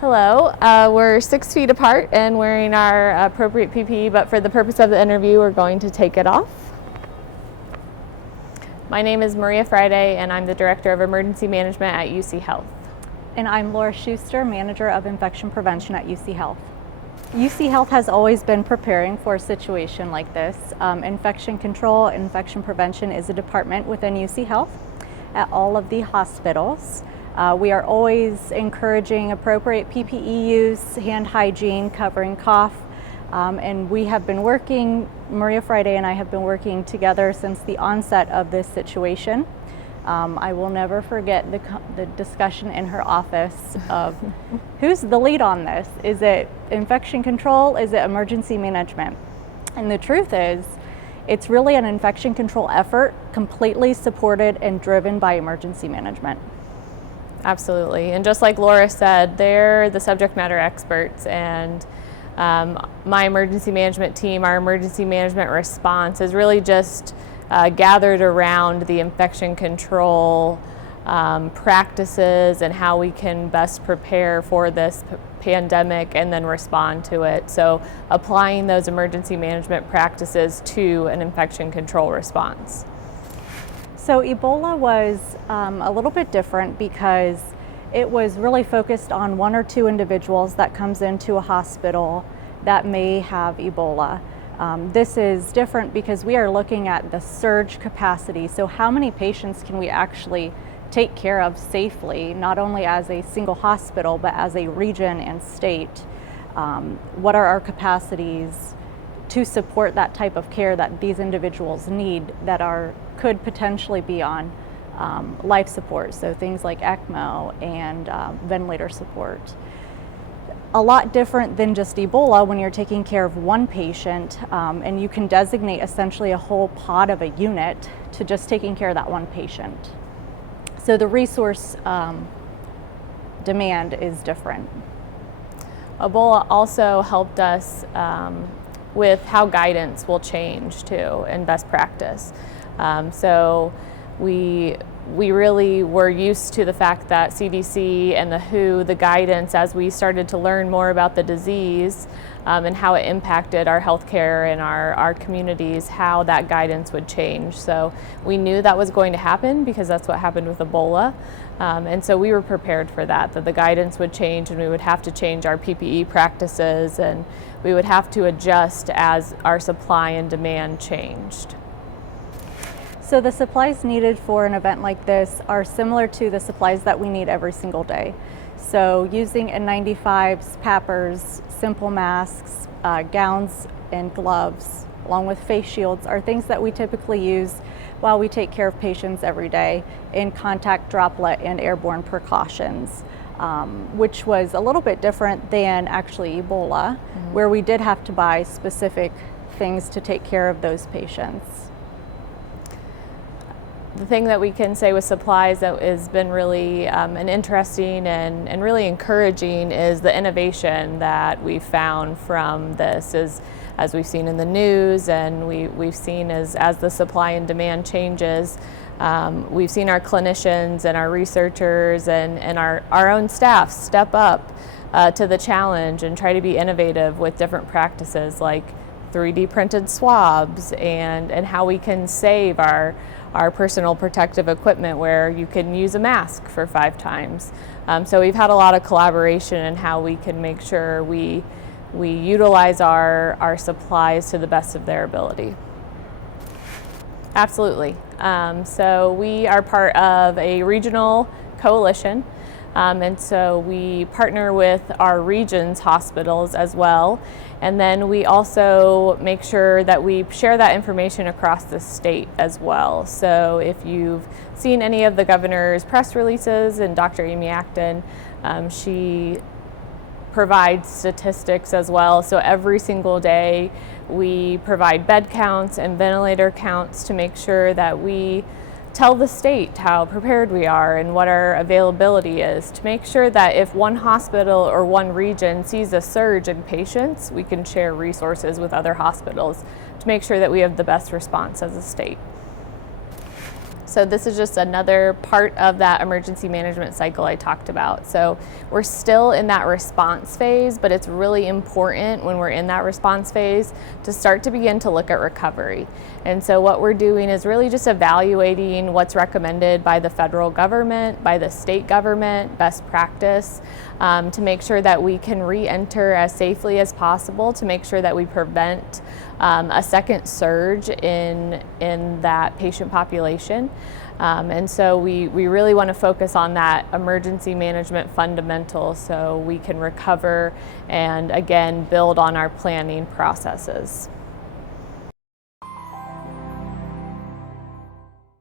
Hello, we're 6 feet apart and wearing our appropriate PPE, but for the purpose of the interview, we're going to take it off. My name is Maria Friday and I'm the Director of Emergency Management at UC Health. And I'm Laura Schuster, Manager of Infection Prevention at UC Health. UC Health has always been preparing for a situation like this. Infection control and infection prevention is a department within UC Health at all of the hospitals. We are always encouraging appropriate PPE use, hand hygiene, covering cough, and we have been working, Maria Friday and I have been working together since the onset of this situation. I will never forget the discussion in her office of who's the lead on this? Is it infection control? Is it emergency management? And the truth is, it's really an infection control effort completely supported and driven by emergency management. Absolutely, and just like Laura said, they're the subject matter experts, and my emergency management team, our emergency management response is really just gathered around the infection control practices and how we can best prepare for this pandemic and then respond to it. So applying those emergency management practices to an infection control response. So Ebola was a little bit different because it was really focused on one or two individuals that comes into a hospital that may have Ebola. This is different because we are looking at the surge capacity. So how many patients can we actually take care of safely, not only as a single hospital, but as a region and state? What are our capacities to support that type of care that these individuals need that could potentially be on life support, so things like ECMO and ventilator support. A lot different than just Ebola when you're taking care of one patient, and you can designate essentially a whole pod of a unit to just taking care of that one patient. So the resource demand is different. Ebola also helped us with how guidance will change too and best practice. So we really were used to the fact that CDC and the WHO, the guidance as we started to learn more about the disease and how it impacted our healthcare and our communities, how that guidance would change. So we knew that was going to happen because that's what happened with Ebola. And so we were prepared for that the guidance would change and we would have to change our PPE practices and we would have to adjust as our supply and demand changed. So the supplies needed for an event like this are similar to the supplies that we need every single day. So using N95s, PAPRs, simple masks, gowns and gloves, along with face shields are things that we typically use while we take care of patients every day in contact, droplet, and airborne precautions, which was a little bit different than actually Ebola, where we did have to buy specific things to take care of those patients. The thing that we can say with supplies that has been really an interesting and really encouraging is the innovation that we found from this, as we've seen in the news and we've seen as the supply and demand changes. We've seen our clinicians and our researchers and our own staff step up to the challenge and try to be innovative with different practices like 3D printed swabs and how we can save our personal protective equipment where you can use a mask for 5 times. So we've had a lot of collaboration in how we can make sure we utilize our supplies to the best of their ability. Absolutely. So we are part of a regional coalition. And so we partner with our region's hospitals as well. And then we also make sure that we share that information across the state as well. So if you've seen any of the governor's press releases and Dr. Amy Acton, she provides statistics as well. So every single day we provide bed counts and ventilator counts to make sure that we tell the state how prepared we are and what our availability is to make sure that if one hospital or one region sees a surge in patients, we can share resources with other hospitals to make sure that we have the best response as a state. So this is just another part of that emergency management cycle I talked about. So we're still in that response phase, but it's really important when we're in that response phase to start to begin to look at recovery. And so what we're doing is really just evaluating what's recommended by the federal government, by the state government, best practice, to make sure that we can re-enter as safely as possible, to make sure that we prevent a second surge in that patient population. And so we really want to focus on that emergency management fundamental so we can recover and again build on our planning processes.